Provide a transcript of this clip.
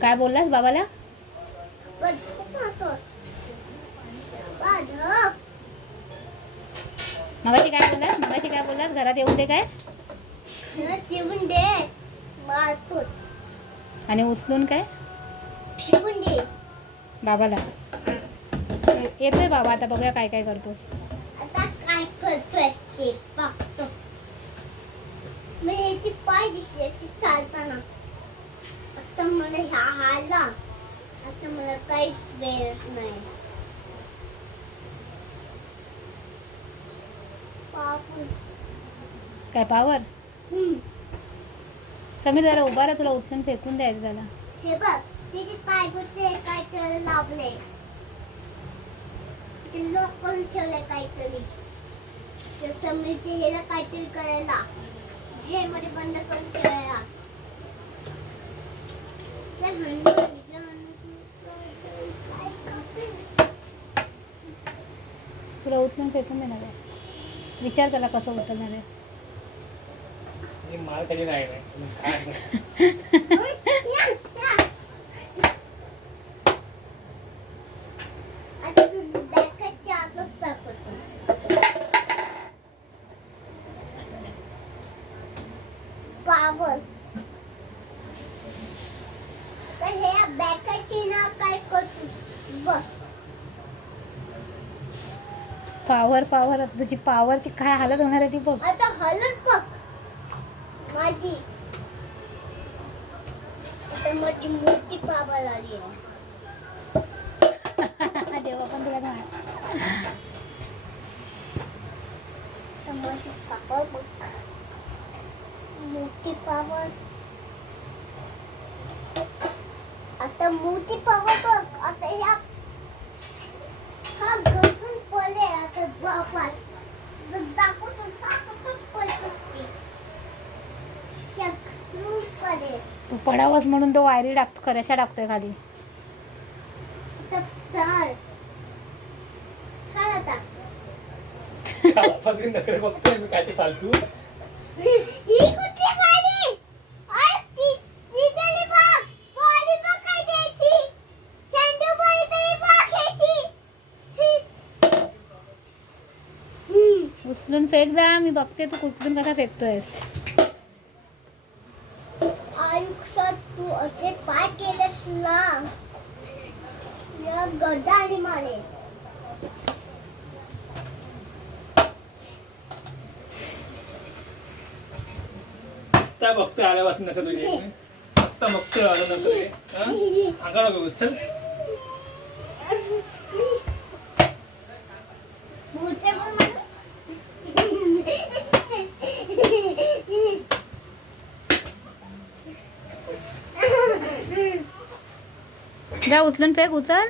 काय बोललास बाबाला? मगाशी काय बोललास? घरात येऊन दे काय? येऊन दे मारतोच. आणि उचलून काय? फेकून दे बाबाला. येतोय बाबा, आता बघूया काय काय करतोस. आता काय करतोय ते बघतो. मी ह्याची पाय दिसते अशी चालताना. आता मला ह्या हायला आता मला काहीच वेळच नाही. पापूस काय पावर? समीर जरा उभा राहा, तुला उचलून फेकून द्यायचं त्याला. हे बघ तिथे पाय गुच्चे काय करायला लावले. ते लॉक करून ठेवलंय काहीतरी. त्या समीरचे ह्याला काहीतरी करायला जेलमध्ये बंद करून ठेवायला. तुला उचलून फेकून देणार आहे. विचार त्याला कसं उचलणार आहे. मार कधी नाही पावर हे बॅकाची ना काय करतो बस. पावर तुझी पावरची काय हालत होणार आहे ती बघ. आता हलत बघ माझी. आता माझी मोठी पावर आली आहे. देवा पण तुला काय आता माझी पावर बघ. मोठी पावर. आता मोठी पावर बघ. आता ह्या हा घसरून पडले आता वापस. दाखवतो साकचक पडते. ह्या घसरून पडले. तू पडावंस म्हणून तो वायरी टाकतो, कशाला टाकतोय खाली. आता चल चल आता. आजपासून नखरे बघतोय मी काय ते फालतू. ही कुठली पाणी? अरे ती तरी बघ. पाणी बघ काय द्यायची. शेंडू पाणी तरी बघ ह्याची. उचलून फेक जा, मी बघते तू उचलून कसा फेकतोयस. आयुष्यात तू असे पाय केलेस ना या गड्डाने मारे. मस्त बघतोय आल्यापासून नका तुझे. मस्त बघतोय आलं नसतं अंगाला बघ चल. जा उचलून फेक, उचल.